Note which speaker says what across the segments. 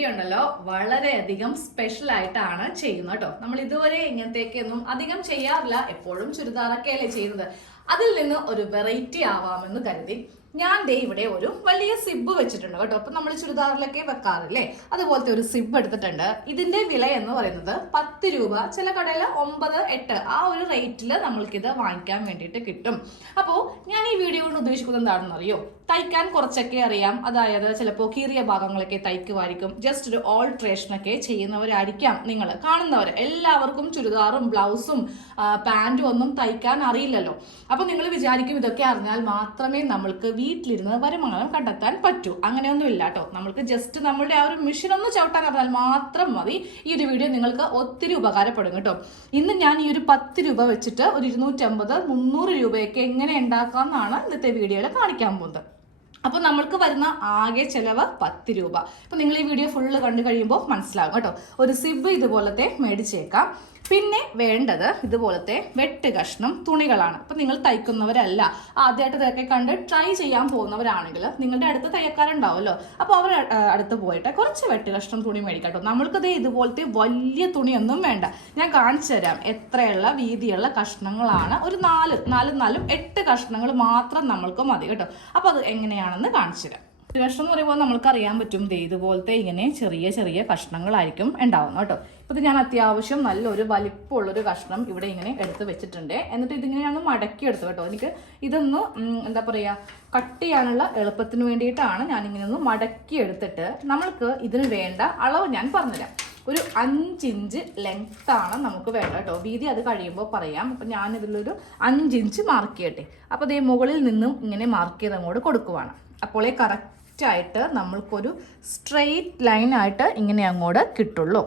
Speaker 1: Video ഉണ്ടല്ലോ വളരെയധികം special ആയിട്ടാണ് ചെയ്യുന്നത് കേട്ടോ. നമ്മൾ ഇതുവരെ ഇങ്ങനത്തേക്കൊന്നും അധികം ചെയ്യാറില്ല എപ്പോഴും ചുരിദാറൊക്കെ അല്ലേ ചെയ്യുന്നത്. അതിൽ നിന്ന് ഒരു വെറൈറ്റി ആവാമെന്ന് കരുതി. ഞാൻ ദേ ഇവിടെ ഒരു വലിയ സിബ് വെച്ചിട്ടുണ്ട് കേട്ടോ. അപ്പൊ നമ്മൾ ചുരിദാറിലൊക്കെ വെക്കാറില്ലേ? അതുപോലത്തെ ഒരു സിബ് എടുത്തിട്ടുണ്ട്. ഇതിന്റെ വില എന്ന് പറയുന്നത് പത്ത് രൂപ ചില കടയിൽ ഒമ്പത് എട്ട് ആ ഒരു റേറ്റിൽ നമ്മൾക്കിത് വാങ്ങിക്കാൻ വേണ്ടിയിട്ട് കിട്ടും. അപ്പോൾ ഞാൻ ഈ വീഡിയോ കൊണ്ട് ഉദ്ദേശിക്കുന്നത് എന്താണെന്ന് അറിയോ തയ്ക്കാൻ കുറച്ചൊക്കെ അറിയാം. അതായത് ചിലപ്പോൾ കീറിയ ഭാഗങ്ങളൊക്കെ തയ്ക്കുമായിരിക്കും. ജസ്റ്റ് ഒരു ഓൾട്രേഷൻ ഒക്കെ ചെയ്യുന്നവരായിരിക്കാം നിങ്ങൾ കാണുന്നവർ എല്ലാവർക്കും ചുരിദാറും ബ്ലൗസും പാന്റും ഒന്നും തയ്ക്കാൻ അറിയില്ലല്ലോ. അപ്പോൾ നിങ്ങൾ വിചാരിക്കും ഇതൊക്കെ അറിഞ്ഞാൽ മാത്രമേ നമ്മൾക്ക് വീട്ടിലിരുന്ന് വരുമാനം കണ്ടെത്താൻ പറ്റൂ. അങ്ങനെയൊന്നും ഇല്ല കേട്ടോ നമ്മൾക്ക് ജസ്റ്റ് നമ്മളുടെ ആ ഒരു മിഷൻ ഒന്ന് ചവിട്ടാൻ അറിഞ്ഞാൽ മാത്രം മതി. ഈ ഒരു വീഡിയോ നിങ്ങൾക്ക് ഒത്തിരി ഉപകാരപ്പെടും കേട്ടോ. ഇന്ന് ഞാൻ ഈ ഒരു പത്ത് രൂപ വെച്ചിട്ട് ഒരു ഇരുന്നൂറ്റമ്പത് മുന്നൂറ് രൂപയൊക്കെ എങ്ങനെ ഉണ്ടാക്കാം എന്നാണ് ഇന്നത്തെ വീഡിയോയിൽ കാണിക്കാൻ പോകുന്നത്. അപ്പോൾ നമ്മൾക്ക് വരുന്ന ആകെ ചിലവ് പത്ത് രൂപ. അപ്പോൾ നിങ്ങൾ ഈ വീഡിയോ ഫുള്ള് കണ്ടു കഴിയുമ്പോൾ മനസ്സിലാകും കേട്ടോ. ഒരു സിബ് ഇതുപോലത്തെ മേടിച്ചേക്കാം. പിന്നെ വേണ്ടത് ഇതുപോലത്തെ വെട്ട് കഷ്ണം തുണികളാണ്. അപ്പം നിങ്ങൾ തയ്ക്കുന്നവരല്ല. ആദ്യമായിട്ട് ഇതൊക്കെ കണ്ട് ട്രൈ ചെയ്യാൻ പോകുന്നവരാണെങ്കിൽ നിങ്ങളുടെ അടുത്ത് തയ്യക്കാരുണ്ടാവുമല്ലോ അപ്പോൾ അവർ അടുത്ത് പോയിട്ട് കുറച്ച് വെട്ട് കഷ്ണം തുണി മേടിക്കട്ടോ. കേട്ടോ നമ്മൾക്കത് ഇതുപോലത്തെ വലിയ തുണിയൊന്നും വേണ്ട. ഞാൻ കാണിച്ചു തരാം. എത്രയുള്ള വീതിയുള്ള കഷ്ണങ്ങളാണ്. ഒരു നാല് നാല് നാലും എട്ട് കഷ്ണങ്ങൾ മാത്രം നമ്മൾക്ക് മതി കേട്ടോ. അപ്പോൾ അത് എങ്ങനെയാണെന്ന് കാണിച്ചു തരാം. കഷ്ണം എന്ന് പറയുമ്പോൾ നമുക്ക് അറിയാൻ പറ്റും ഇതുപോലത്തെ ഇങ്ങനെ ചെറിയ ചെറിയ കഷ്ണങ്ങളായിരിക്കും ഉണ്ടാവുന്നത് കേട്ടോ. ഇപ്പോൾ ഇത് ഞാൻ അത്യാവശ്യം നല്ലൊരു വലിപ്പമുള്ളൊരു കഷ്ണം ഇവിടെ ഇങ്ങനെ എടുത്ത് വെച്ചിട്ടുണ്ട്. എന്നിട്ട് ഇതിങ്ങനെയാണ് മടക്കി എടുത്തു കേട്ടോ. എനിക്ക് ഇതൊന്ന് എന്താ പറയുക കട്ട് ചെയ്യാനുള്ള എളുപ്പത്തിന് വേണ്ടിയിട്ടാണ് ഞാൻ ഇങ്ങനെ ഒന്ന് മടക്കി എടുത്തിട്ട് നമ്മൾക്ക് ഇതിന് വേണ്ട അളവ് ഞാൻ പറഞ്ഞുതരാം. ഒരു അഞ്ചിഞ്ച് ലെങ്ത് ആണ് നമുക്ക് വേണ്ട കേട്ടോ. വീതി അത് കഴിയുമ്പോൾ പറയാം. അപ്പം ഞാൻ ഇതിലൊരു അഞ്ചിഞ്ച് മാർക്ക് ചെയ്യട്ടെ. അപ്പോൾ അതേ മുകളിൽ നിന്നും ഇങ്ങനെ മാർക്ക് ചെയ്ത് അങ്ങോട്ട് കൊടുക്കുവാണ്. അപ്പോളേ കറക്റ്റായിട്ട് നമ്മൾക്കൊരു സ്ട്രെയിറ്റ് ലൈൻ ആയിട്ട് ഇങ്ങനെ അങ്ങോട്ട് കിട്ടുള്ളൂ.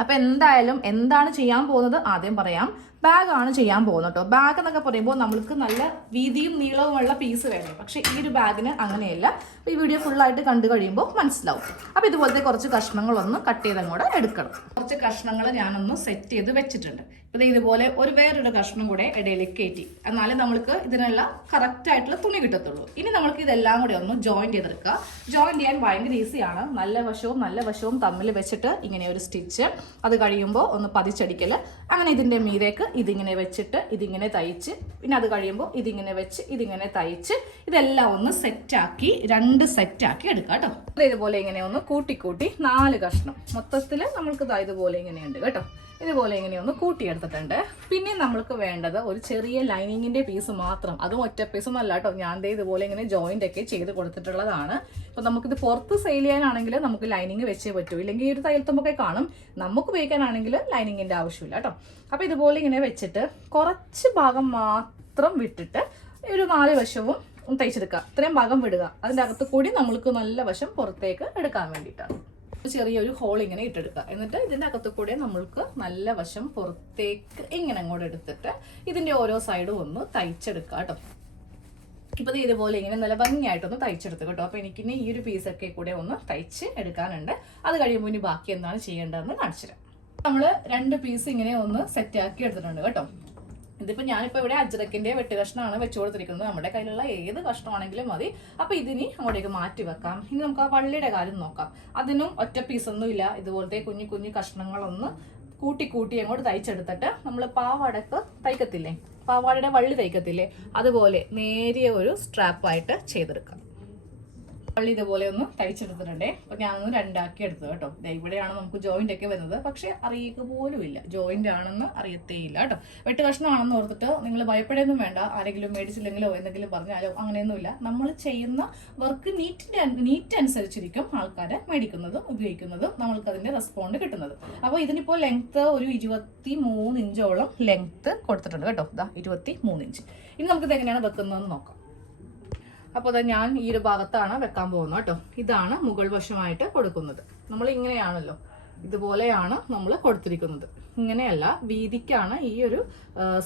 Speaker 1: അപ്പോൾ എന്തായാലും എന്താണ് ചെയ്യാൻ പോകുന്നത് ആദ്യം പറയാം. ബാഗാണ് ചെയ്യാൻ പോകുന്നത് കേട്ടോ ബാഗ് എന്നൊക്കെ പറയുമ്പോൾ നമ്മൾക്ക് നല്ല വീതിയും നീളവുമുള്ള പീസ് വേണം പക്ഷേ ഈ ഒരു ബാഗിന് അങ്ങനെയല്ല. ഈ വീഡിയോ ഫുള്ളായിട്ട് കണ്ടു കഴിയുമ്പോൾ മനസ്സിലാവും. അപ്പോൾ ഇതുപോലത്തെ കുറച്ച് കഷ്ണങ്ങളൊന്ന് കട്ട് ചെയ്ത് അങ്ങോട്ട് എടുക്കണം. കുറച്ച് കഷ്ണങ്ങൾ ഞാനൊന്ന് സെറ്റ് ചെയ്ത് വെച്ചിട്ടുണ്ട്. ഇപ്പോൾ ഇതുപോലെ ഒരു വേറൊരു കഷ്ണം കൂടെ ഇടയിലേക്ക് കയറ്റി. എന്നാലേ നമ്മൾക്ക് ഇതിനെല്ലാം കറക്റ്റ് ആയിട്ടുള്ള തുണി കിട്ടത്തുള്ളൂ. ഇനി നമ്മൾക്ക് ഇതെല്ലാം കൂടെ ഒന്ന് ജോയിൻ ചെയ്തെടുക്കുക. ജോയിൻ ചെയ്യാൻ ഭയങ്കര ഈസിയാണ് നല്ല വശവും നല്ല വശവും തമ്മിൽ വെച്ചിട്ട് ഇങ്ങനെ ഒരു സ്റ്റിച്ച് അത് കഴിയുമ്പോൾ ഒന്ന് പതിച്ചടിക്കൽ അങ്ങനെ ഇതിന്റെ മീതേക്ക് ഇതിങ്ങനെ വെച്ചിട്ട് ഇതിങ്ങനെ തയ്ച്ച് പിന്നെ അത് കഴിയുമ്പോൾ ഇതിങ്ങനെ വെച്ച് ഇതിങ്ങനെ തയ്ച്ച് ഇതെല്ലാം ഒന്ന് സെറ്റാക്കി രണ്ട് സെറ്റാക്കി എടുക്കാം കേട്ടോ. അതേപോലെ ഇങ്ങനെ ഒന്ന് കൂട്ടി കൂട്ടി നാല് കഷ്ണം. മൊത്തത്തിൽ നമ്മൾക്ക് ദാ ഇതുപോലെ ഇങ്ങനെയുണ്ട് കേട്ടോ. ഇതുപോലെ ഇങ്ങനെ ഒന്ന് കൂട്ടിയെടുത്തിട്ടുണ്ട്. പിന്നെ നമ്മൾക്ക് വേണ്ടത് ഒരു ചെറിയ ലൈനിങ്ങിന്റെ പീസ് മാത്രം. അതും ഒറ്റ പീസ് അല്ല കേട്ടോ. ഞാൻ ദേ ഇതുപോലെ ഇങ്ങനെ ജോയിന്റ് ഒക്കെ ചെയ്ത് കൊടുത്തിട്ടുള്ളതാണ്. അപ്പോൾ നമുക്കിത് പുറത്ത് സെയിൽ ചെയ്യാനാണെങ്കിൽ നമുക്ക് ലൈനിങ് വെച്ചേ പറ്റൂ. ഇല്ലെങ്കിൽ ഈ ഒരു തയ്യൽത്തുമ്പൊക്കെ കാണും. നമുക്ക് ഉപയോഗിക്കാനാണെങ്കിൽ ലൈനിങ്ങിന്റെ ആവശ്യമില്ല കേട്ടോ. അപ്പോൾ ഇതുപോലെ ഇങ്ങനെ വെച്ചിട്ട് കുറച്ച് ഭാഗം മാത്രം വിട്ടിട്ട് ഒരു നാല് വശവും തയ്ച്ചെടുക്കുക. ഇത്രയും ഭാഗം വിടുക. അതിന്റെ അകത്ത് കൂടി നമ്മൾക്ക് നല്ല വശം പുറത്തേക്ക് എടുക്കാൻ വേണ്ടിയിട്ടാണ്. ചെറിയൊരു ഹോൾ ഇങ്ങനെ ഇട്ടെടുക്കുക. എന്നിട്ട് ഇതിന്റെ അകത്തു കൂടെ നമ്മൾക്ക് നല്ല വശം പുറത്തേക്ക് ഇങ്ങനെ അങ്ങോട്ട് എടുത്തിട്ട് ഇതിന്റെ ഓരോ സൈഡും ഒന്ന് തയ്ച്ചെടുക്കുക കേട്ടോ. ഇപ്പൊ ദേ ഇതുപോലെ ഇങ്ങനെ നല്ല ഭംഗിയായിട്ടൊന്ന് തയ്ച്ചെടുത്തു കേട്ടോ. അപ്പോൾ എനിക്കിനി ഈ ഒരു പീസൊക്കെ കൂടെ ഒന്ന് തയ്ച്ച് എടുക്കാനുണ്ട്. അത് കഴിയുമ്പോൾ ഇനി ബാക്കി എന്താണ് ചെയ്യേണ്ടതെന്ന് കാണിച്ചുതരാം നമ്മൾ രണ്ട് പീസ് ഇങ്ങനെ ഒന്ന് സെറ്റ് ആക്കി എടുത്തിട്ടുണ്ട് കേട്ടോ. ഇതിപ്പോ ഞാനിപ്പോൾ ഇവിടെ അജ്രക്കിന്റെ വെട്ട് കഷ്ണമാണ് വെച്ചു കൊടുത്തിരിക്കുന്നത്. നമ്മുടെ കയ്യിലുള്ള ഏത് കഷ്ണമാണെങ്കിലും മതി. അപ്പോൾ ഇതിനി അങ്ങോട്ടേക്ക് മാറ്റി വെക്കാം. ഇനി നമുക്ക് ആ വള്ളിയുടെ കാര്യം നോക്കാം. അതിനും ഒറ്റ പീസൊന്നും ഇല്ല. ഇതുപോലത്തെ കുഞ്ഞു കുഞ്ഞു കഷ്ണങ്ങളൊന്ന് കൂട്ടി കൂട്ടി അങ്ങോട്ട് തയ്ച്ചെടുത്തിട്ട് നമ്മൾ പാവാടക്ക് തയ്ക്കത്തില്ലേ? പാവാടയുടെ വള്ളി തയ്ക്കത്തില്ലേ? അതുപോലെ നേരിയ ഒരു സ്ട്രാപ്പായിട്ട് ചെയ്തെടുക്കാം. വള്ളി ഇതുപോലെ ഒന്ന് തയ്ച്ചെടുത്തിട്ടുണ്ടേ. അപ്പൊ ഞാനൊന്ന് രണ്ടാക്കി എടുത്തു കേട്ടോ. ഇവിടെയാണ് നമുക്ക് ജോയിന്റ് ഒക്കെ വരുന്നത്. പക്ഷെ അറിയുക പോലും ഇല്ല. ജോയിന്റ് ആണെന്ന് അറിയത്തേയില്ല കേട്ടോ. വെട്ട് കഷ്ണമാണെന്ന് ഓർത്തിട്ട് നിങ്ങൾ ഭയപ്പെടൊന്നും വേണ്ട. ആരെങ്കിലും മേടിച്ചില്ലെങ്കിലോ എന്തെങ്കിലും പറഞ്ഞാലോ അങ്ങനെയൊന്നുമില്ല. നമ്മൾ ചെയ്യുന്ന വർക്ക് നീറ്റിന്റെ നീറ്റ് അനുസരിച്ചിരിക്കും ആൾക്കാരെ മേടിക്കുന്നതും ഉപയോഗിക്കുന്നതും നമ്മൾക്ക് അതിന്റെ റെസ്പോണ്ട് കിട്ടുന്നത്. അപ്പോൾ ഇതിനിപ്പോൾ ലെങ്ത് ഒരു ഇരുപത്തി മൂന്ന് ഇഞ്ചോളം ലെങ്ത് കൊടുത്തിട്ടുണ്ട് കേട്ടോ. ഇതാ ഇരുപത്തി മൂന്ന് ഇഞ്ച്. ഇനി ഇത് എങ്ങനെയാണ് വെക്കുന്നതെന്ന് നോക്കാം. അപ്പോൾ അത് ഞാൻ ഈ ഒരു ഭാഗത്താണ് വെക്കാൻ പോകുന്നത് കേട്ടോ. ഇതാണ് മുകൾ വശമായിട്ട് കൊടുക്കുന്നത്. നമ്മൾ ഇങ്ങനെയാണല്ലോ. ഇതുപോലെയാണ് നമ്മൾ കൊടുത്തിരിക്കുന്നത്. ഇങ്ങനെയല്ല വീതിക്കാണ് ഈ ഒരു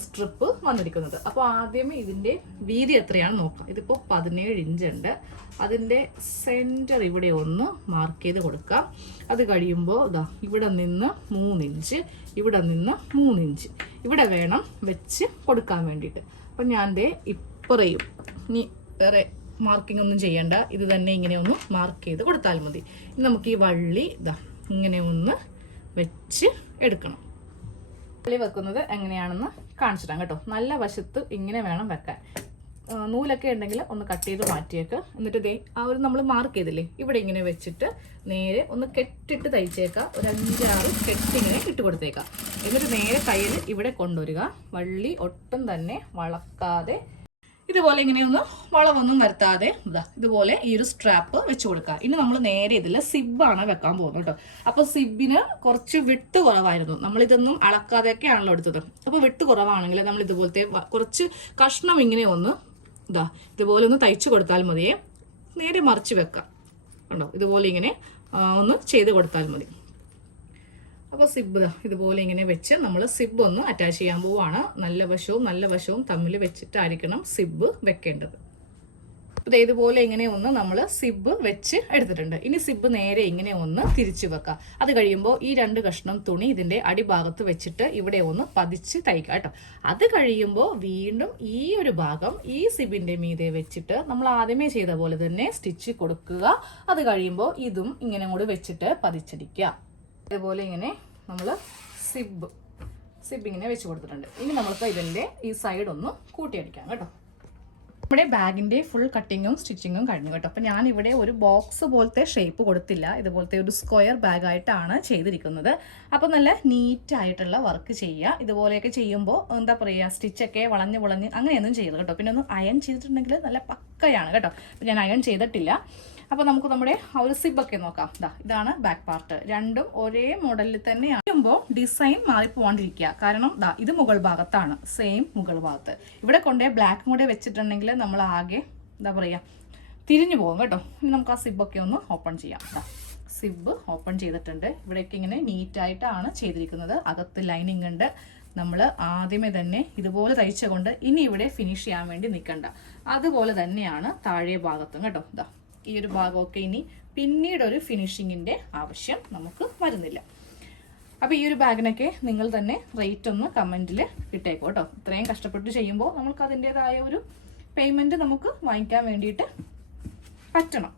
Speaker 1: സ്ട്രിപ്പ് വന്നിരിക്കുന്നത്. അപ്പോൾ ആദ്യം ഇതിന്റെ വീതി എത്രയാണ് നോക്കാം. ഇതിപ്പോൾ പതിനേഴ് ഇഞ്ച് ഉണ്ട്. അതിന്റെ സെന്റർ ഇവിടെ ഒന്ന് മാർക്ക് ചെയ്ത് കൊടുക്കാം. അത് കഴിയുമ്പോൾ ഇതാ ഇവിടെ നിന്ന് മൂന്നിഞ്ച് ഇവിടെ നിന്ന് മൂന്നിഞ്ച് ഇവിടെ വേണം വെച്ച് കൊടുക്കാൻ വേണ്ടിയിട്ട്. അപ്പം ഞാൻ ദേ ഇപ്പറയും. ഇനി വേറെ മാർക്കിംഗ് ഒന്നും ചെയ്യണ്ട. ഇത് തന്നെ ഇങ്ങനെ ഒന്ന് മാർക്ക് ചെയ്ത് കൊടുത്താൽ മതി. ഇനി നമുക്ക് ഈ വള്ളി ഇതാ ഇങ്ങനെ ഒന്ന് വെച്ച് എടുക്കണം. വള്ളി വെക്കുന്നത് എങ്ങനെയാണെന്ന് കാണിച്ചു തരാം കേട്ടോ. നല്ല വശത്ത് ഇങ്ങനെ വേണം വെക്കാൻ. നൂലൊക്കെ ഉണ്ടെങ്കിൽ ഒന്ന് കട്ട് ചെയ്ത് മാറ്റിയേക്ക്. എന്നിട്ട് ദേ ആ ഒരു നമ്മൾ മാർക്ക് ചെയ്തില്ലേ? ഇവിടെ ഇങ്ങനെ വെച്ചിട്ട് നേരെ ഒന്ന് കെട്ടിട്ട് തയ്ച്ചേക്കാം. ഒരു അഞ്ചാറ് കെട്ടിങ്ങനെ ഇട്ട് കൊടുത്തേക്കാം. എന്നിട്ട് നേരെ കയ്യിൽ ഇവിടെ കൊണ്ടുവരിക. വള്ളി ഒട്ടും തന്നെ വളക്കാതെ ഇതുപോലെ ഇങ്ങനെയൊന്ന് വളവൊന്നും വരുത്താതെ ഇതാ ഇതുപോലെ ഈ ഒരു സ്ട്രാപ്പ് വെച്ച് കൊടുക്കുക. ഇനി നമ്മൾ നേരെ ഇതിൽ സിബാണ് വെക്കാൻ പോകുന്നത് കേട്ടോ. അപ്പോൾ സിബിന് കുറച്ച് വിട്ട് കുറവായിരുന്നു. നമ്മൾ ഇതൊന്നും അളക്കാതെയൊക്കെ ആണല്ലോ എടുത്തത്. അപ്പോൾ വിട്ട് കുറവാണെങ്കിൽ നമ്മൾ ഇതുപോലത്തെ കുറച്ച് കഷ്ണം ഇങ്ങനെ ഒന്ന് ഇതാ ഇതുപോലെ ഒന്ന് തയ്ച്ചു കൊടുത്താൽ മതിയേ. നേരെ മറിച്ച് വെക്കാം കണ്ടോ? ഇതുപോലെ ഇങ്ങനെ ഒന്ന് ചെയ്ത് കൊടുത്താൽ മതി. അപ്പോൾ സിബ് ഇതുപോലെ ഇങ്ങനെ വെച്ച് നമ്മൾ സിബ് ഒന്ന് അറ്റാച്ച് ചെയ്യാൻ പോവുകയാണ് നല്ല വശവും നല്ല വശവും തമ്മിൽ വെച്ചിട്ടായിരിക്കണം സിബ് വെക്കേണ്ടത്. അപ്പോൾ ഇതുപോലെ ഇങ്ങനെ ഒന്ന് നമ്മൾ സിബ് വെച്ച് എടുത്തിട്ടുണ്ട്. ഇനി സിബ് നേരെ ഇങ്ങനെ ഒന്ന് തിരിച്ചു വെക്കുക അത് കഴിയുമ്പോൾ ഈ രണ്ട് കഷ്ണം തുണി ഇതിന്റെ അടിഭാഗത്ത് വെച്ചിട്ട് ഇവിടെ ഒന്ന് പതിച്ച് തയ്ക്കുക കേട്ടോ. അത് കഴിയുമ്പോൾ വീണ്ടും ഈ ഒരു ഭാഗം ഈ സിബിന്റെ മീതെ വെച്ചിട്ട് നമ്മൾ ആദ്യമേ ചെയ്ത പോലെ തന്നെ സ്റ്റിച്ച് കൊടുക്കുക. അത് കഴിയുമ്പോൾ ഇതും ഇങ്ങനെ കൂടി വെച്ചിട്ട് പതിച്ചടിക്കുക ഇതുപോലെ ഇങ്ങനെ നമ്മൾ സിബ് സിബ് ഇങ്ങനെ വെച്ച് കൊടുത്തിട്ടുണ്ട്. ഇനി നമുക്ക് ഇതിന്റെ ഈ സൈഡ് ഒന്ന് കൂട്ടിയടിക്കാം കേട്ടോ. നമ്മുടെ ബാഗിന്റെ ഫുൾ കട്ടിങ്ങും സ്റ്റിച്ചിങ്ങും കഴിഞ്ഞു കേട്ടോ. അപ്പോൾ ഞാൻ ഇവിടെ ഒരു ബോക്സ് പോലത്തെ ഷേപ്പ് കൊടുത്തില്ല. ഇതുപോലത്തെ ഒരു സ്ക്വയർ ബാഗായിട്ടാണ് ചെയ്തിരിക്കുന്നത്. അപ്പോൾ നല്ല നീറ്റ് ആയിട്ടുള്ള വർക്ക് ചെയ്യുക. ഇതുപോലെയൊക്കെ ചെയ്യുമ്പോൾ എന്താ പറയുക സ്റ്റിച്ചൊക്കെ വളഞ്ഞ് വളഞ്ഞ് അങ്ങനെയൊന്നും ചെയ്യരുത് കേട്ടോ. പിന്നെ ഒന്ന് അയൺ ചെയ്തിട്ടുണ്ടെങ്കിൽ നല്ല പക്കയാണ് കേട്ടോ. അപ്പോൾ ഞാൻ അയൺ ചെയ്തിട്ടില്ല. അപ്പോൾ നമുക്ക് നമ്മുടെ ആ ഒരു സിബൊക്കെ നോക്കാം. ഇതാ ഇതാണ് ബാക്ക് പാർട്ട് രണ്ടും ഒരേ മോഡലിൽ തന്നെ ആകുമ്പോൾ ഡിസൈൻ മാറിപ്പോവാണ്ടിരിക്കുക കാരണം ദാ ഇത് മുകൾ ഭാഗത്താണ്. സെയിം മുകൾ ഭാഗത്ത്. ഇവിടെ കൊണ്ടേ ബ്ലാക്ക് കൂടെ വെച്ചിട്ടുണ്ടെങ്കിൽ നമ്മൾ ആകെ എന്താ പറയുക തിരിഞ്ഞു പോകും കേട്ടോ. ഇനി നമുക്ക് ആ സിബൊക്കെ ഒന്ന് ഓപ്പൺ ചെയ്യാം. ദാ സിബ് ഓപ്പൺ ചെയ്തിട്ടുണ്ട്. ഇവിടെയൊക്കെ ഇങ്ങനെ നീറ്റായിട്ടാണ് ചെയ്തിരിക്കുന്നത്. അകത്ത് ലൈനിങ് ഉണ്ട്. നമ്മൾ ആദ്യമേ തന്നെ ഇതുപോലെ തയ്ച്ചുകൊണ്ട് ഇനി ഇവിടെ ഫിനിഷ് ചെയ്യാൻ വേണ്ടി നിൽക്കണ്ട. അതുപോലെ തന്നെയാണ് താഴെ ഭാഗത്തും കേട്ടോ. ഇതാ ഈ ഒരു ഭാഗമൊക്കെ ഇനി പിന്നീട് ഒരു ഫിനിഷിങ്ങിന്റെ ആവശ്യം നമുക്ക് വരുന്നില്ല. അപ്പോൾ ഈ ഒരു ബാഗിനൊക്കെ നിങ്ങൾ തന്നെ റേറ്റ് ഒന്ന് കമന്റിൽ ഇട്ടേക്കോ കേട്ടോ. ഇത്രയും കഷ്ടപ്പെട്ട് ചെയ്യുമ്പോൾ നമുക്ക് അതിന്റെതായ ഒരു പേയ്മെന്റ് നമുക്ക് വാങ്ങിക്കാൻ വേണ്ടിയിട്ട് പറ്റണം.